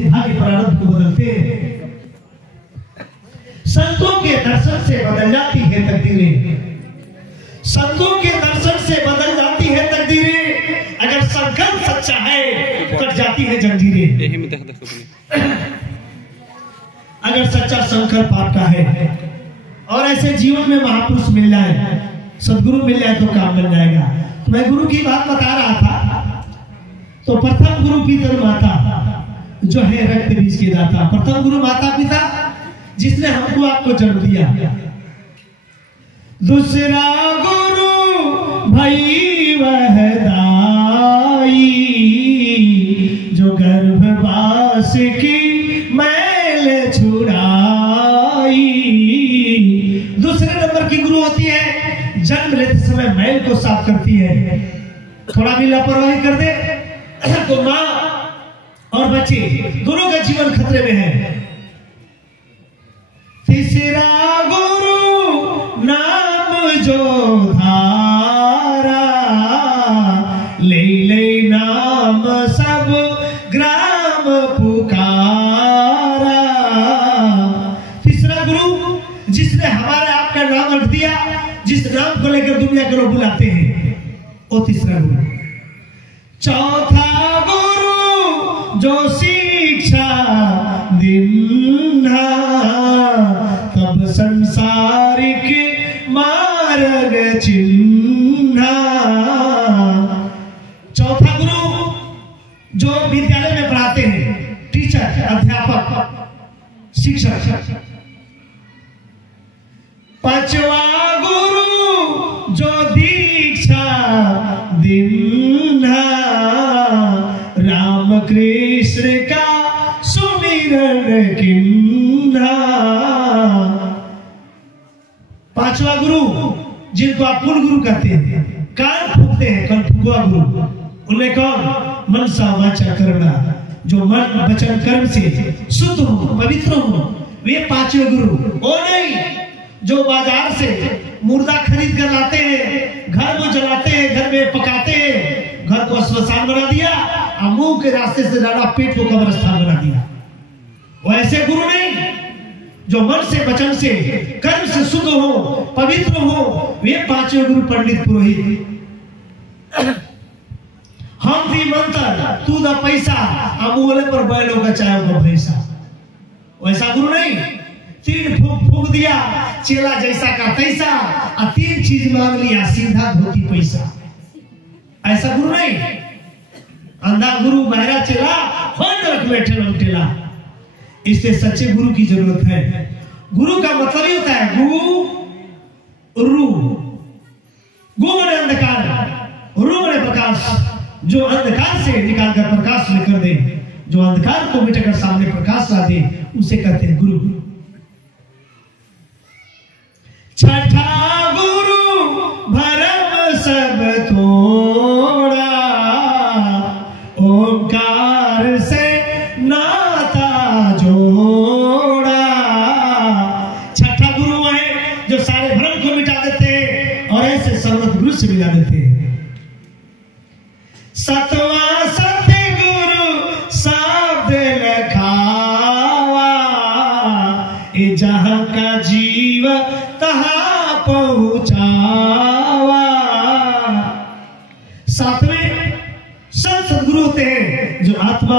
भाग्य प्रारब्ध को बदलते हैं। संतों के दर्शन से बदल जाती है तकदीरें, संतों के दर्शन से बदल जाती है तकदीरें। अगर संकल्प सच्चा है कट जाती है जंजीरें। अगर सच्चा संकल्प आपका है और ऐसे जीवन में महापुरुष मिल जाए, सदगुरु मिल जाए तो काम बन जाएगा। तो मैं गुरु की बात बता रहा था, तो प्रथम गुरु पितर माता जो है रक्त बीज के दाता, प्रथम गुरु माता पिता जिसने हमको आपको जन्म दिया। दूसरा गुरु भाई वह दाई जो गर्भवास की मैल छुड़ाई। दूसरे नंबर की गुरु होती है जन्म लेते समय मैल को साफ करती है। थोड़ा भी लापरवाही कर दे तो मां और बच्चे दोनों का जीवन खतरे में है। तीसरा गुरु नाम जो धारा ले ले नाम सब ग्राम पुकारा। तीसरा गुरु जिसने हमारे आपका नाम रख दिया, जिस नाम को लेकर दुनिया के लोग बुलाते हैं, वो तीसरा गुरु। चौथा गुरु जो शिक्षा दिन्हा तब संसारिक मार्ग चिन्हा। चौथा गुरु जो विद्यालय में पढ़ाते हैं, टीचर, अध्यापक, शिक्षक। पांचवा गुरु जो दीक्षा दिन्हा राम कृष्ण का सुमिरन किन्हा। पांचवा गुरु जिनको आप कुल गुरु कहते हैं, कान फूकते हैं, कल फुगवा गुरु। उनमें कौन? मनसा वाचा कर्मणा, जो मन वचन कर्म से शुद्ध हो, पवित्र हो, वे पांचवे गुरु। वो नहीं जो बाजार से मुर्दा खरीद कर लाते हैं, घर को जलाते हैं, घर में पकाते हैं, घर को श्मशान बना दिया और मुंह के रास्ते से डाला, पेट को कब्रिस्तान बना दिया। वैसे गुरु नहीं जो मन से वचन से कर्म से शुद्ध हो, पवित्र हो, वे पांचवें गुरु पंडित पुरोहित। हम दी मंत्र तू दा पैसा, अमूले पर बैलों का चाय का भैसा। वैसा गुरु नहीं। तीन फूक दिया चेला जैसा का तैसा, और तीन चीज मांग लिया सीधा धोती पैसा। ऐसा गुरु नहीं। अंधा गुरु बहरा चेला रख बैठे लौटेला। इसलिए सच्चे गुरु की जरूरत है। गुरु का मतलब ही होता है गु रु। गु मने अंधकार, रु मने प्रकाश। जो अंधकार से निकालकर प्रकाश लेकर दे, जो अंधकार को मिटाकर सामने प्रकाश ला दे, उसे कहते हैं गुरु। छठा गुरु भरम सब तोड़ा ओंकार से नाता जोड़ा। छठा गुरु है जो सारे भ्रम को मिटा देते हैं और ऐसे सर्वत गुरु से मिला देते हैं। सतवां सतगुरु शब्द लखावा, ए जहां का जीव तहां पहुंचावा। सातवें संत सदगुरु होते हैं जो आत्मा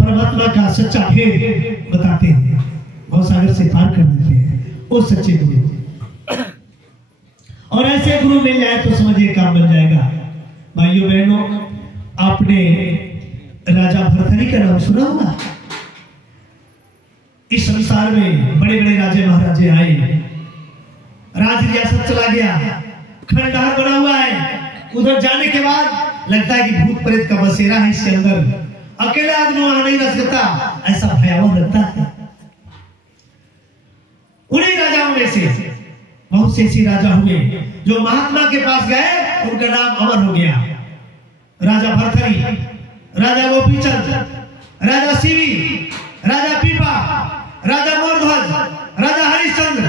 परमात्मा का सच्चा भेद बताते हैं, भवसागर से पार कर देते हैं, वो सच्चे गुरु। और ऐसे गुरु मिल जाए तो समझिए काम बन जाएगा। भाइयों बहनों, आपने राजा भरथरी का नाम सुना होगा। इस संसार में बड़े बड़े राजे महाराजे आए, राज रियासत चला गया, खंडहर बना हुआ है। उधर जाने के बाद लगता है कि भूत प्रेत का बसेरा है इसके अंदर, अकेला आदमी वहां नहीं रह सकता, ऐसा भयावह लगता है। उन्हीं राजाओं में से बहुत से ऐसे राजा हुए जो महात्मा के पास गए, उनका नाम अमर हो गया। राजा भरथरी, राजा गोपीचंद, राजा सीवी, राजा पीपा, राजा मोरध्वज, राजा हरिश्चंद्र,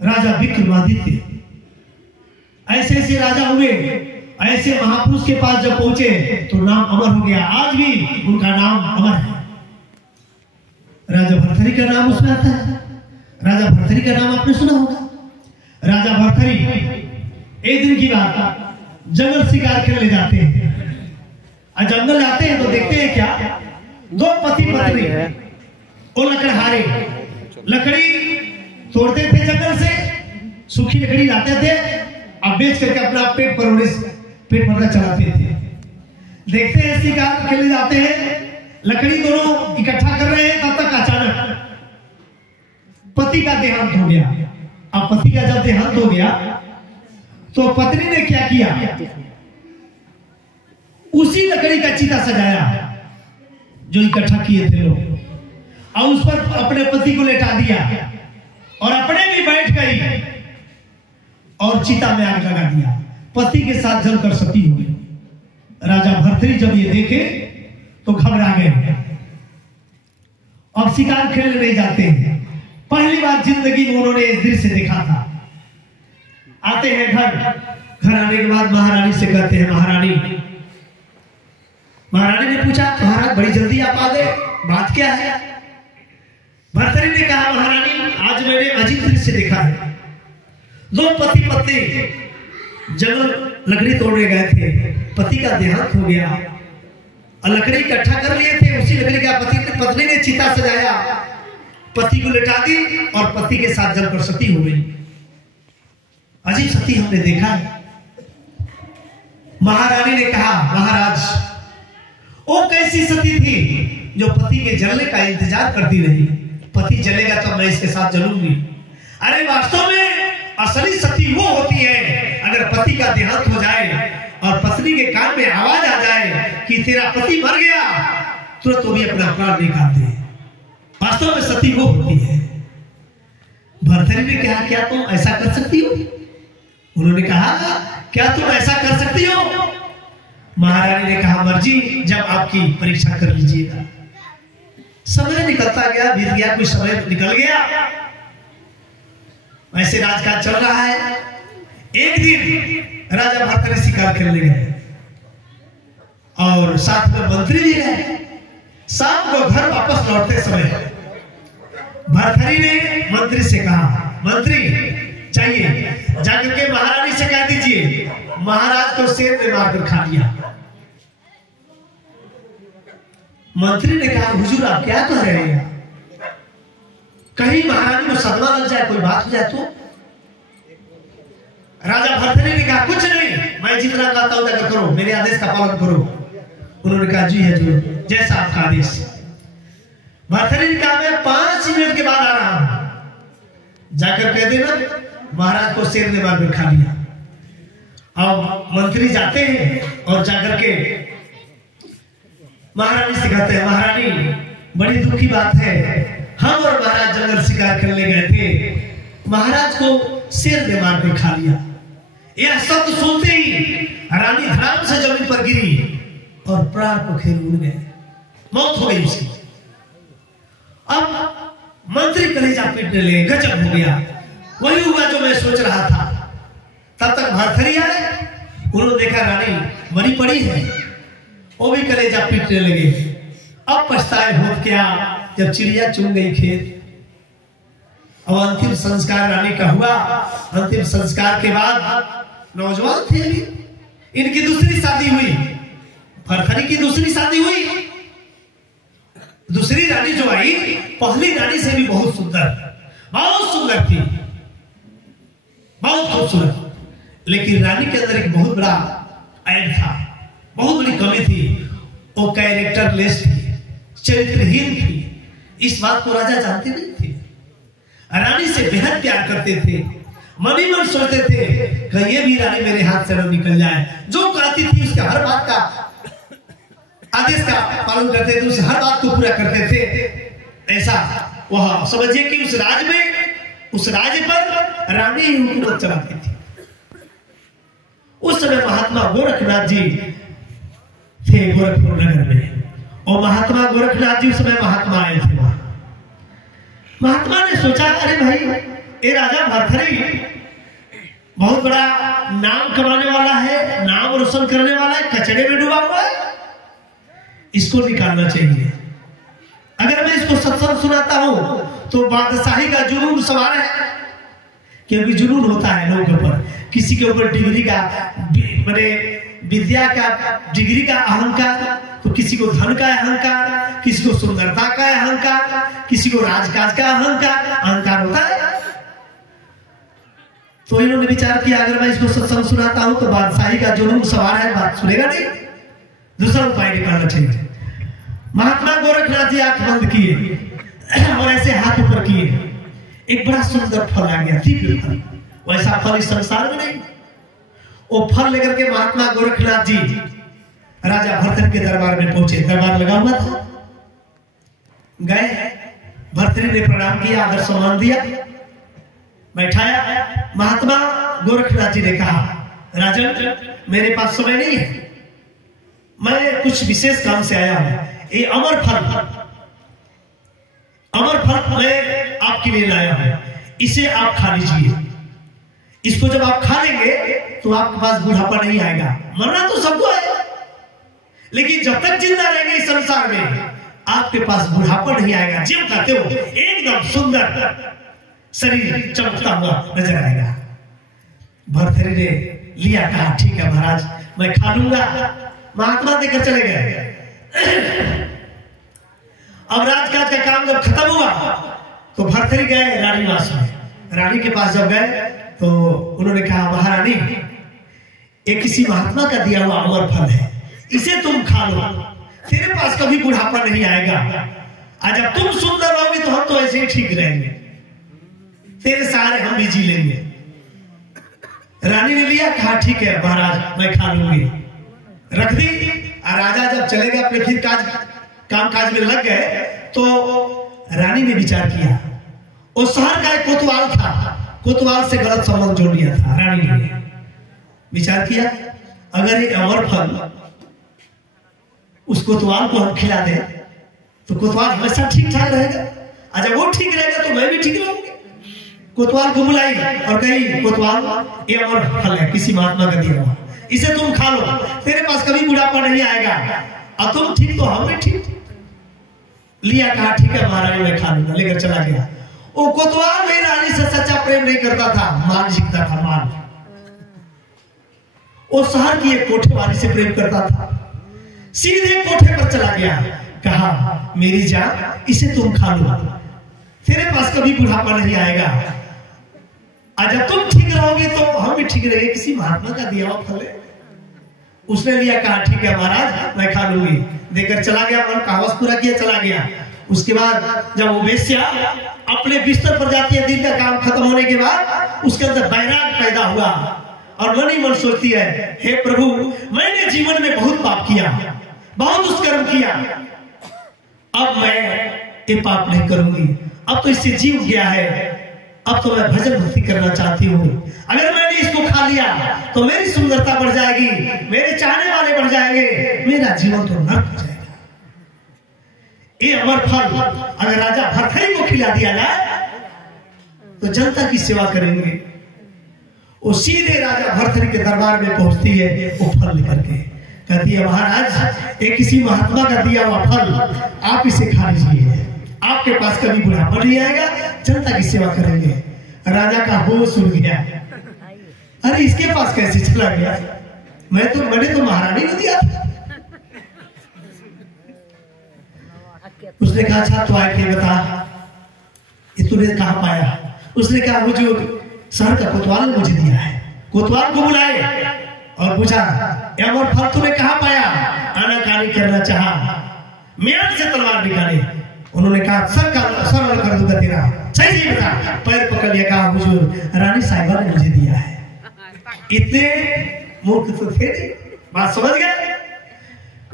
राजा विक्रमादित्य, ऐसे ऐसे राजा हुए। ऐसे महापुरुष के पास जब पहुंचे तो नाम अमर हो गया। आज भी उनका नाम अमर है। राजा भर्तृहरि का नाम उसमें आता है। राजा भर्तृहरि का नाम आपने सुना होगा। राजा भर्तृहरि एक दिन की बात, जंगल शिकार खेलने जाते हैं और जंगल जाते हैं तो देखते हैं क्या, दो पति पत्नी वो लकड़हारे लकड़ी तोड़ते थे जंगल से, सूखी लकड़ी लाते थे और बेच करके अपना पेट भरना चलाते थे। देखते हैं शिकार खेलने जाते हैं, लकड़ी दोनों इकट्ठा कर रहे हैं, तब तक अचानक पति का देहांत हो गया। अब पति का जब देहांत हो गया तो पत्नी ने क्या किया, उसी लकड़ी का चिता सजाया जो इकट्ठा किए थे लोग, और उस पर अपने पति को लेटा दिया और अपने भी बैठ गई और चिता में आग लगा दिया। पति के साथ जलकर सती हो गई। राजा भर्तृहरि जब ये देखे तो घबरा गए। अब शिकार खेलने नहीं जाते हैं। पहली बार जिंदगी में उन्होंने इस दृश्य देखा था। आते हैं घर आने के बाद महारानी से कहते हैं, महारानी ने पूछा, महाराज बड़ी जल्दी आप आ गए, बात क्या है? भर्तृहरि ने कहा, महारानी आज मैंने अजीब दृश्य देखा है। दो पति पत्नी जंगल लकड़ी तोड़ने गए थे, पति का देहांत हो गया और लकड़ी इकट्ठा कर लिए थे, उसी लकड़ी का पत्नी ने चिता सजाया, पति को लिटा दी और पति के साथ जलकर सती हो गई। अजीब सती हमने देखा है। महारानी ने कहा, महाराज वो कैसी सती थी जो पति के जलने का इंतजार करती रही, पति जलेगा तो मैं इसके साथ जलूंगी। अरे वास्तव में असली सती वो होती है अगर पति का देहांत हो जाए और पत्नी के कान में आवाज आ जाए कि तेरा पति मर गया, तुरंत वो भी अपना प्राण निकालते हैं। वास्तव में सती वो होती है। भर्तृहरि ने कहा, क्या तुम ऐसा कर सकती हो? उन्होंने कहा, क्या तुम ऐसा कर सकती हो? महारानी ने कहा, मर्जी, जब आपकी परीक्षा कर लीजिएगा। समय निकलता गया, बीत गया, कुछ समय निकल गया, ऐसे राजकाज चल रहा है। एक दिन राजा भर्तृहरि शिकार खेलने गए और साथ में मंत्री भी गए। शाम को घर वापस लौटते समय भर्तृहरि ने मंत्री से कहा, मंत्री चाहिए, जाकर के महारानी से कह दीजिए महाराज को शेर ने मारकर खा लिया। मंत्री ने कहा, हुजूर आप क्या कह रहे हैं? कहीं महारानी को सदमा लग जाए, कोई बात हो जाए तो? राजा भर्तृहरि ने कहा, कुछ नहीं, मैं जितना कहता हूं जाकर करो, मेरे आदेश का पालन करो। उन्होंने कहा, जी हजूर, जैसा आपका आदेश। भर्तृहरि ने कहा, मैं 5 मिनट के बाद आ रहा हूं, जाकर कह देना महाराज को शेर ने मारकर खा लिया। अब मंत्री जाते हैं और जाकर के महारानी से कहते हैं, महारानी बड़ी दुख की बात है, हम और महाराज जंगल शिकार करने गए थे, महाराज को शेर ने मारकर खा लिया। यह शब्द सुनते ही रानी धड़ाम से जमीन पर गिरी और प्राण को खेल उड़ गए, मौत हो गई उसकी। अब मंत्री कलेजा पीटने लगे, गजब हो गया, वही हुआ जो मैं सोच रहा था। तब तक भर्तृहरि आए, उन्होंने देखा रानी मरी पड़ी है, वो भी कलेजा पीटने लगे। अब पछताए होत क्या जब चिड़िया चुन गई खेत। अब अंतिम संस्कार रानी का हुआ। अंतिम संस्कार के बाद नौजवान थे अभी, इनकी दूसरी शादी हुई, भर्तृहरि की दूसरी शादी हुई। दूसरी रानी जो आई पहली रानी से भी बहुत सुंदर थी, बहुत खूबसूरत। लेकिन रानी के अंदर एक बहुत बड़ा ऐब था, बहुत बड़ी कमी थी, वो कैरेक्टरलेस थी, चरित्रहीन थी। इस बात को राजा जानते नहीं थे। रानी से बेहद प्यार करते थे, मन ही मन सोचते थे कि ये भी रानी मेरे हाथ से न निकल जाए। जो कहती थी उसके हर बात का आदेश का पालन करते थे, उस हर बात को पूरा करते थे। ऐसा वह समझिए कि उस राज्य पर रानी ही हुकूमत चलाती थी। उस समय महात्मा गोरखनाथ जी थे गोरखपुर नगर में, और महात्मा गोरखनाथ जी उस समय महात्मा आए थे वहां। महात्मा ने सोचा, अरे भाई ये राजा भर्तृहरि बहुत बड़ा नाम कमाने वाला है, नाम रोशन करने वाला है, कचरे में डूबा हुआ है, इसको निकालना चाहिए। अगर मैं इसको सत्संग सुनाता हूं तो बादशाही का जुनून सवार है, क्योंकि जुनून होता है लोगों के ऊपर, किसी के ऊपर डिग्री का मैंने विद्या का डिग्री का अहंकार, तो किसी को धन का अहंकार, किसी को सुंदरता का अहंकार, किसी को राजकाज का अहंकार होता है। तो इन्होंने विचार किया अगर मैं इसको सत्संग सुनाता हूं तो बादशाही का जुनून सवार है, बात सुनेगा नहीं, दूसरा उपाय निकालना चाहिए। महात्मा गोरखनाथ जी आंख बंद किए और ऐसे हाथ ऊपर किए, एक बड़ा सुंदर फल आ गया, दिव्य फल, वैसा फल इस संसार में नहीं। वो फल लेकर के महात्मा गोरखनाथ जी राजा भरतरी के दरबार में पहुंचे, दरबार लगा हुआ था। गए, भरतरी ने प्रणाम किया, आदर सम्मान दिया, बैठाया। महात्मा गोरखनाथ जी ने कहा राजन मेरे पास समय नहीं है, मैं कुछ विशेष काम से आया हूं, ये अमर फल मैं आपके लिए लाया हूं, इसे आप खा लीजिए। इसको जब आप खा लेंगे तो आपके पास बुढ़ापा नहीं आएगा। मरना तो सबको है, लेकिन जब तक जिंदा रहेंगे इस संसार में आपके पास बुढ़ापा नहीं आएगा, जिम खाते हो एकदम सुंदर शरीर चमकता हुआ नजर आएगा। भरतरी ने लिया, कहा ठीक है महाराज मैं खा लूंगा। महात्मा देकर चले गए। अब राजकाज का काम जब खत्म हुआ तो भरतरी गए रानीवास में। रानी के पास जब गए तो उन्होंने कहा महारानी ये किसी महात्मा का दिया हुआ अमर फल है, इसे तुम खा लो, तेरे पास कभी बुढ़ापा नहीं आएगा, आज जब तुम सुंदर रहोगे तो हम तो ऐसे ही ठीक रहेंगे, तेरे सहारे हम भी जी लेंगे। रानी ने लिया, कहा ठीक है महाराज मैं खा लूंगी, रख दी। और राजा जब चले गए अपने फिर काम काज में लग गए तो रानी ने विचार किया, उस शहर का एक कोतवाल था, कोतवाल से गलत संबंध जोड़ लिया था। रानी ने विचार किया अगर ये अमर फल उस कोतवाल को हम खिला दें तो कोतवाल हमेशा ठीक ठाक रहेगा, और जब वो ठीक रहेगा तो मैं भी ठीक रहूंगी। कोतवाल को बुलाई और कही कोतवाल ये अमर फल है किसी महात्मा का दिया हुआ, इसे तुम खा लो, तेरे पास कभी बुढ़ापा नहीं आएगा, और तुम ठीक तो हम भी ठीक। लिया, कहा ठीक है महारानी मैं खा लूंगा, लेकर चला गया। वो कोतवाल में रानी से सच्चा प्रेम नहीं करता था, माल जीतता था, माल। वो शहर की एक कोठे वाली से प्रेम करता था, सीधे कोठे पर चला गया, कहा मेरी जान इसे तुम खा लो, तेरे पास कभी बुढ़ापा नहीं आएगा, और जब तुम ठीक रहोगे तो हम भी ठीक रहेंगे, किसी महात्मा का दिया हुआ फल है। उसने लिया, कहा ठीक है महाराज मैं खा लूंगी, देकर चला गया, मन का हवस पूरा किया, चला गया। उसके बाद जब वो वेश्या अपने बिस्तर पर जाती है, दिन का काम खत्म होने के बाद उसके अंदर बैराग पैदा हुआ और मन ही मन सोचती है हे प्रभु मैंने जीवन में बहुत पाप किया, बहुत दुष्कर्म किया, अब मैं ये पाप नहीं करूंगी, अब तो इससे जीव गया है, अब तो मैं भजन भक्ति करना चाहती हूँ। अगर मैंने इसको खा लिया तो मेरी सुंदरता बढ़ जाएगी, मेरे चाहने वाले बढ़ जाएंगे, मेरा जीवन तो नर्क हो जाएगा। ये अमर फल अगर राजा भरतरी को खिला दिया जाए तो जनता की सेवा करेंगे। वो सीधे राजा भरतरी के दरबार में पहुंचती है, वो फल लेकर के कहती है महाराज ये किसी महात्मा का दिया हुआ फल, आप इसे खा लीजिए, आपके पास कभी बुढ़ापा नहीं आएगा, जनता की सेवा करेंगे। राजा का होश उड़ गया, अरे इसके पास कैसे चला गया, मैंने तो महारानी को दिया था। उसने कहा अच्छा तो आके बता ये तूने कहां पाया। उसने कहा वो जो शहर का कोतवाल ने मुझे दिया है। कोतवाल को बुलाए और पूछा अमर फल तूने कहां पाया। आनाकानी करना चाहा, म्यान से तलवार निकाले। उन्होंने कहा सर कर दूंगा तेरा, सही जी बता। पैर पकड़ लिया, कहा हुजूर रानी साहिबा ने मुझे दिया है। इतने मूर्ख तो थे नहीं, बात समझ गए।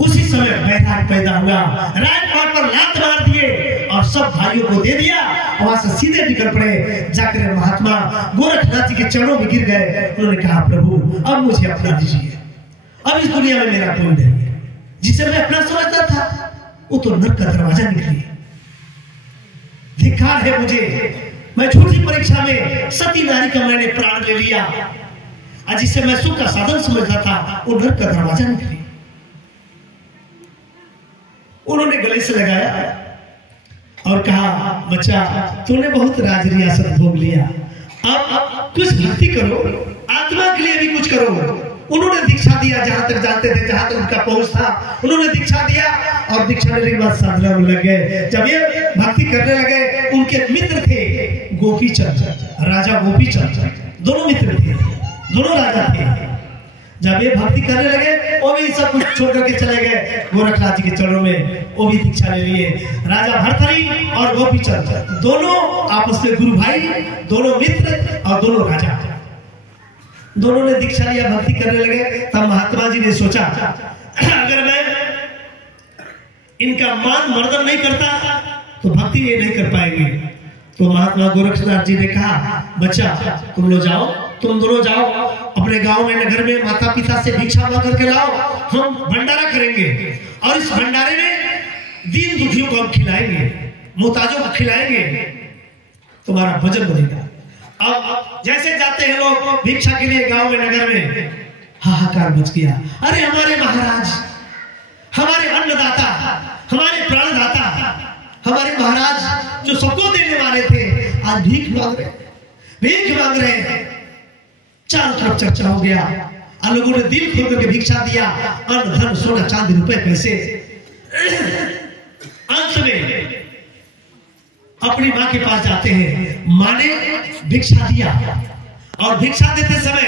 उसी समय बैराग पैदा हुआ, राजपाट पर लात मार दिए और सब भाइयों को दे दिया। वहां से सीधे निकल पड़े, जाकर महात्मा गोरखनाथ जी के चरणों में गिर गए। उन्होंने कहा प्रभु अब मुझे अपना दीजिए, अब इस दुनिया में मेरा कोई नहीं है। जिसे मैं अपना समझता था वो तो नरक का दरवाजा निकली। धिक्कार है मुझे, मैं झूठी परीक्षा में सती नारी का मैंने प्राण ले लिया। और जिसे मैं सुख का साधन समझता था वो घर का दरवाजा निकली। उन्होंने गले से लगाया और कहा, बच्चा तूने बहुत राज रियासत भोग लिया, अब कुछ भक्ति करो, आत्मा के लिए भी कुछ करो। उन्होंने दीक्षा दिया, जहां तक जानते थे, जहां तक उनका पहुंच था, उन्होंने दीक्षा दिया और दीक्षा लेने के बाद साधना में लग गए। जब ये भक्ति करने लगे, उनके मित्र थे गोपीचंद, राजा गोपीचंद, दोनों मित्र थे, दोनों राजा थे। जब ये भक्ति करने लगे, वो भी सब कुछ छोड़ करके चले गए गोरखनाथ जी के चरणों में, वो भी दीक्षा ले लिए। राजा भर्तरी और गोपीचंद दोनों आपस में गुरु भाई, दोनों मित्र और दोनों राजा, दोनों ने दीक्षा लिया, भक्ति करने लगे। तब महात्मा जी ने सोचा, अगर मैं इनका मान मर्दन नहीं करता तो भक्ति ये नहीं कर पाएंगे। तो महात्मा गोरखनाथ जी ने कहा, बच्चा तुम लोग जाओ, तुम दोनों जाओ अपने गांव में, नगर में माता पिता से भिक्षा मांग करके लाओ, हम भंडारा करेंगे और इस भंडारे में दीन दुखियों को हम खिलाएंगे, मुहताजों को खिलाएंगे, तुम्हारा भजन बनेगा। अब जैसे जाते हैं लोग भिक्षा के लिए गांव में, नगर में, हाहाकार मच गया। अरे हमारे महाराज, हमारे अन्नदाता, हमारे प्राणदाता, हमारे महाराज जो सबको देने वाले थे, आज भीख मांग रहे, भीख मांग रहे। चारों तरफ चर्चा हो गया और लोगों ने दिल खोल करके भिक्षा दिया, अन्न धन सोना चांदी रुपए पैसे। अंत में अपनी माँ के पास जाते हैं, माँ ने भिक्षा दिया और भिक्षा देते समय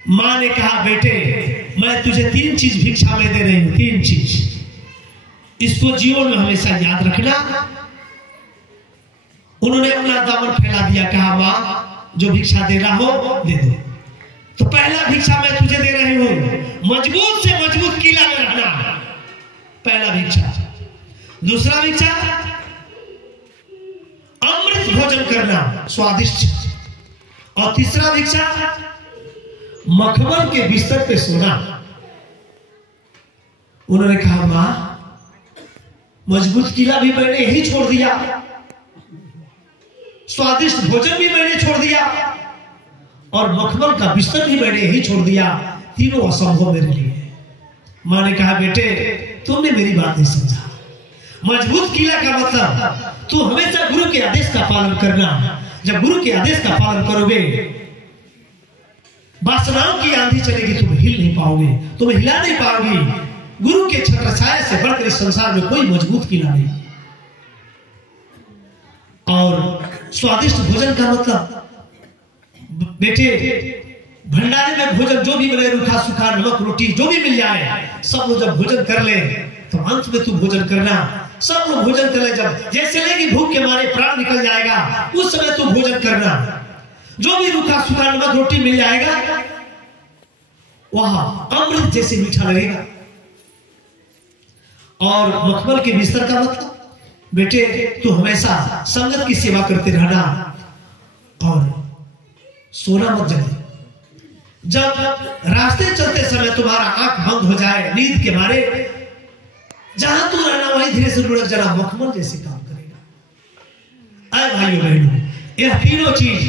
माँ ने कहा, बेटे मैं तुझे 3 चीज भिक्षा में दे रही हूं, 3 चीज, इसको जीवन में हमेशा याद रखना। उन्होंने अपना दामन फैला दिया, कहा माँ जो भिक्षा देना हो दे दो। तो पहला भिक्षा मैं तुझे दे रही हूं, मजबूत से मजबूत किला में रहना, पहला भिक्षा। दूसरा भिक्षा अमृत भोजन करना स्वादिष्ट, और तीसरा भिक्षा मखमल के बिस्तर पे सोना। उन्होंने कहा, मां मजबूत किला भी मैंने यही छोड़ दिया, स्वादिष्ट भोजन भी मैंने छोड़ दिया और मखमल का बिस्तर भी मैंने यही छोड़ दिया, तीनों असंभव मेरे लिए। मां ने कहा, बेटे तुमने मेरी बात नहीं समझा। मजबूत किला का मतलब तू हमेशा गुरु के आदेश का पालन करना। जब गुरु के आदेश का पालन करोगे, वासनाओं की आंधी चलेगी, तुम हिल नहीं पाओगे, तुम हिला नहीं पाओगी। गुरु के छत्र छाया से बढ़कर इस संसार में कोई मजबूत किला नहीं। और स्वादिष्ट भोजन का मतलब, बेटे भंडारे में भोजन जो भी मिले, रूखा सूखा नमक रोटी जो भी मिल जाए, सब लोग जब भोजन कर ले तो अंत में तू भोजन करना। सब लोग भोजन कर ले, जब जैसे लेगी भूख के मारे प्राण निकल जाएगा, उस समय तू भोजन करना। जो भी रूखा सूखा नमक रोटी मिल जाएगा, वहां अमृत जैसे मीठा लगेगा। और मखमल के बिस्तर का मतलब, बेटे तू हमेशा संगत की सेवा करते रहना और सोना मत जल्दी। जब रास्ते चलते समय तुम्हारा आंख बंद हो जाए नींद के मारे, जहां तू रहना वहीं धीरे से लुढ़क जाना, मखमल जैसे काम करेगा। आए भाइयों बहनों, यह तीनों चीज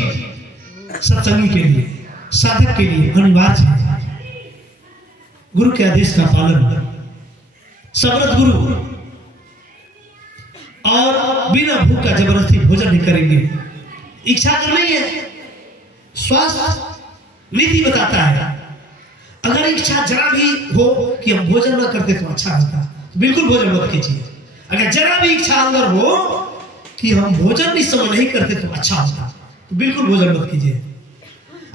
सत्संगी के लिए, साधक के लिए अनिवार्य है। गुरु के आदेश का पालन, समर्थ गुरु, और बिना भूख का जबरदस्ती भोजन नहीं करेंगे। इच्छा करनी है, स्वास्थ्य नीति बताता है। अगर इच्छा जरा भी हो कि हम भोजन ना करते तो अच्छा होता, तो बिल्कुल भोजन मत कीजिए। अगर जरा भी इच्छा अंदर हो कि हम भोजन इस समय नहीं करते तो अच्छा होता, तो बिल्कुल भोजन मत कीजिए।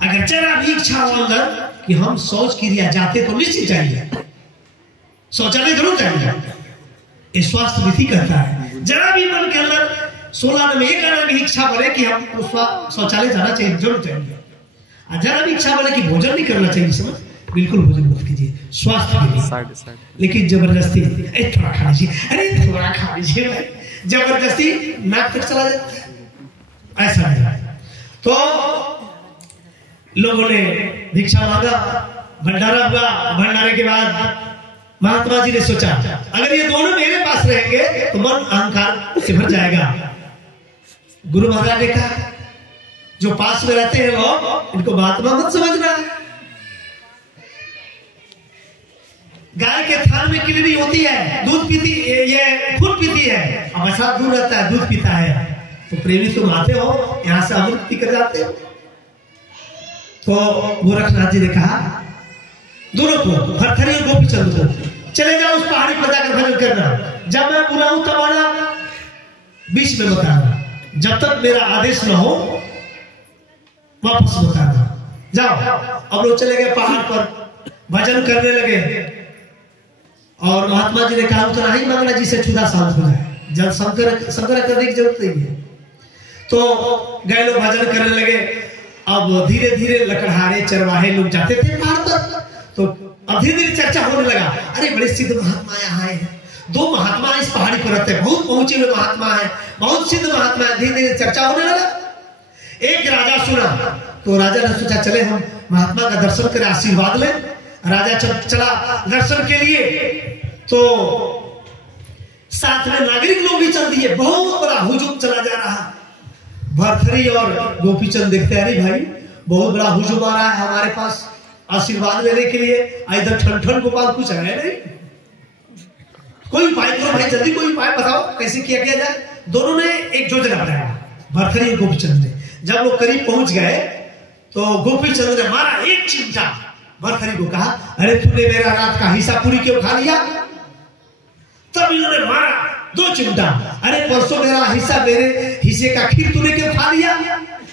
अगर जरा भी इच्छा हो अंदर कि हम शौच क्रिया जाते तो निश्चित चाहिए, शौचालय जरूर चाहिए। ये स्वास्थ्य नीति कहता है। जरा भी मन के अंदर 16 में एक आना की इच्छा बने कि हम शौचालय जाना चाहिए, जरूर चाहिए। और जरा भी इच्छा बने कि भोजन नहीं करना चाहिए, समझ, बिल्कुल भोजन मत कीजिए, स्वास्थ्य के लिए। लेकिन जबरदस्ती थोड़ा खा लीजिए, अरे थोड़ा खा लीजिए, जबरदस्ती नाक तक चला जाए, ऐसा नहीं। तो लोगों ने भिक्षा मांगा, भंडारा हुआ। भंडारे के बाद महात्मा जी ने सोचा, अगर ये दोनों मेरे पास रहेंगे तो मन अहंकार से भर जाएगा। गुरु महाराज ने कहा, जो पास में रहते हैं लोग, इनको महात्मा मत समझना। गाय के थान में किलरी होती है, दूध पीती, ये खून पीती है, अब ऐसा दूर रहता है, दूध पीता है। तो प्रेमी तुम आते हो यहां से अमृत पी कर जाते हो। तो गोरखनाथ जी ने कहा दोनों को, भरथरी और गोपीचंद को, चले जाओ उस पहाड़ी पर जाकर भजन करना। जब मैं बुलाऊं तब आना, बीच में बताना, जब तक मेरा आदेश न हो वापस बताना। जाओ। अब लोग चले गए पहाड़ पर, भजन करने लगे। और महात्मा जी ने कहा उतना ही मांगना जिसे क्षुधा शांत हो जाए, जब संकर करने की जरूरत नहीं है। तो गए लोग भजन करने लगे। अब धीरे धीरे लकड़हारे चरवाहे लोग जाते थे पहाड़ पर, तो अब धीरे धीरे चर्चा होने लगा, अरे बड़े सिद्ध महात्मा यहाँ आए हैं, 2 महात्मा इस पहाड़ी पर रहते हैं, बहुत पहुंचे हुए महात्मा है, बहुत सिद्ध महात्मा है। धीरे धीरे चर्चा होने लगा। एक राजा सुना, तो राजा ने सोचा चले हम महात्मा का दर्शन करें, आशीर्वाद लें। राजा चला दर्शन के लिए, तो साथ में नागरिक लोग भी चल दिए। बहुत बड़ा हुजूम चला जा रहा। भरथरी और गोपीचंद देखते हैं, अरे भाई बहुत बड़ा हुजूम आ रहा है हमारे पास आशीर्वाद लेने के लिए। इधर ठन गोपाल कुछ है नहीं, कोई उपाय करो भाई, जल्दी कोई उपाय बताओ कैसे किया जाए। दोनों ने एक योजना बनाया, भरथरी और गोपीचंद ने। जब लोग करीब पहुंच गए तो गोपीचंद ने मारा एक चिमटा, भरथरी को कहा, अरे तूने मेरा रात का हिस्सा पूरी क्यों खा लिया? तब इन्होंने मारा 2 चिमटा, अरे परसों मेरा हिस्सा, मेरे हिस्से का खीर तूने क्यों खा लिया?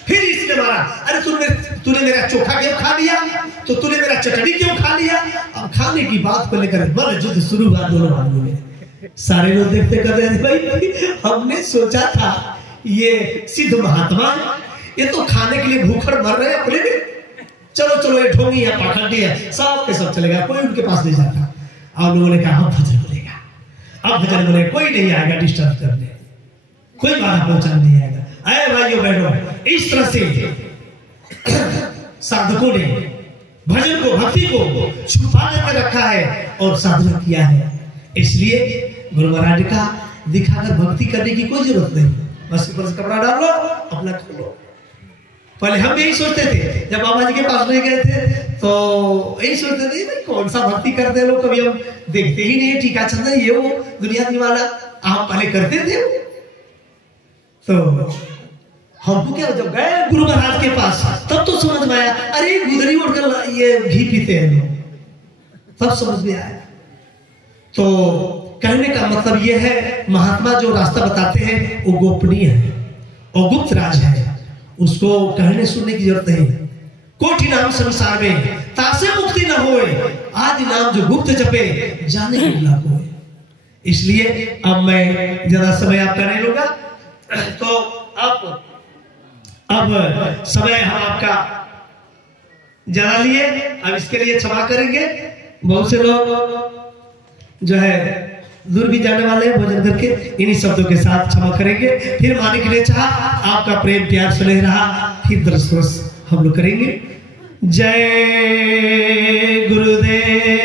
फिर इसने मारा, अरे तूने मेरा चोखा क्यों खा लिया? तो तूने मेरा चटनी क्यों खा लिया? अब खाने की बात को लेकर बल युद्ध शुरू हुआ दोनों आदमी में। सारे लोग देखते कर रहे थे, भाई हमने सोचा था ये सिद्ध महात्मा, ये तो खाने के लिए भूखड़ मर रहे हैं अपने में। चलो चलो ये ढोंगी है, पाखंडी है, सब के सब चलेगा, कोई उनके पास नहीं जाता। अब लोगों ने कहा अब भजन बोलेगा, अब भजन बोले, कोई नहीं आएगा डिस्टर्ब करने, कोई बाधा पहुंचाने नहीं आएगा। अरे भाइयों बैठो। इस तरह से साधकों ने भजन को, भक्ति को छुपा करके रखा है और साधना किया है। इसलिए गुरु महाराज का दिखाकर भक्ति करने की कोई जरूरत नहीं, बस ऊपर से कपड़ा डाल लो, अपना कर लो। पहले हम यही सोचते थे, जब बाबा जी के पास नहीं गए थे तो यही सोचते थे भाई कौन सा भक्ति करते लोग, कभी हम देखते ही नहीं, टीका चंदन ये वो दुनिया दीवाना आप पहले करते थे। तो हमको क्या, जब गए गुरु महाराज के पास तब तो समझ में आया, अरे गुदरी उड़कर ये घी पीते हैं लोग, तब समझ में आया। तो कहने का मतलब ये है, महात्मा जो रास्ता बताते हैं वो गोपनीय है और गुप्त राज है, उसको कहने सुनने की जरूरत नहीं। कोटि नाम संसार में तासे मुक्ति न होए, आदि नाम जो गुप्त जपे जाने के लाभ होए। इसलिए अब मैं ज्यादा समय आपका नहीं लूंगा, तो अब समय हम आपका ज्यादा लिए, अब इसके लिए क्षमा करेंगे। बहुत से लोग जो है दूर भी जाने वाले हैं, भोजन करके इन्हीं शब्दों के साथ क्षमा करेंगे। फिर माने के लिए चाहा आपका प्रेम प्यार सुने रहा, फिर दर्श हम लोग करेंगे। जय गुरुदेव।